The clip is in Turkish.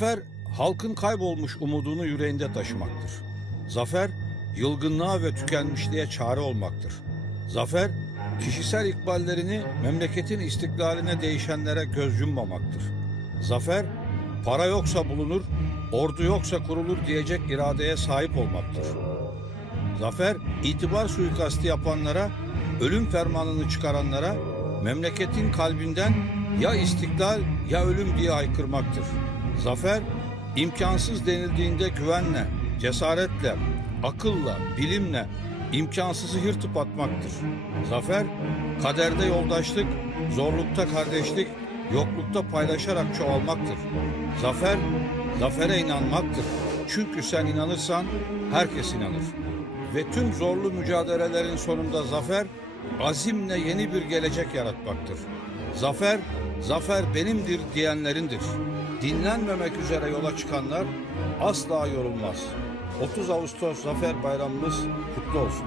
Zafer, halkın kaybolmuş umudunu yüreğinde taşımaktır. Zafer, yılgınlığa ve tükenmişliğe çare olmaktır. Zafer, kişisel ikballerini memleketin istiklaline değişenlere göz yummamaktır. Zafer, para yoksa bulunur, ordu yoksa kurulur diyecek iradeye sahip olmaktır. Zafer, itibar suikasti yapanlara, ölüm fermanını çıkaranlara, memleketin kalbinden ya istiklal ya ölüm diye haykırmaktır. Zafer, imkansız denildiğinde güvenle, cesaretle, akılla, bilimle imkansızı yırtıp atmaktır. Zafer, kaderde yoldaşlık, zorlukta kardeşlik, yoklukta paylaşarak çoğalmaktır. Zafer, zafere inanmaktır. Çünkü sen inanırsan herkes inanır. Ve tüm zorlu mücadelelerin sonunda zafer, azimle yeni bir gelecek yaratmaktır. Zafer, zafer benimdir diyenlerindir. Dinlenmemek üzere yola çıkanlar asla yorulmaz. 30 Ağustos Zafer Bayramımız kutlu olsun.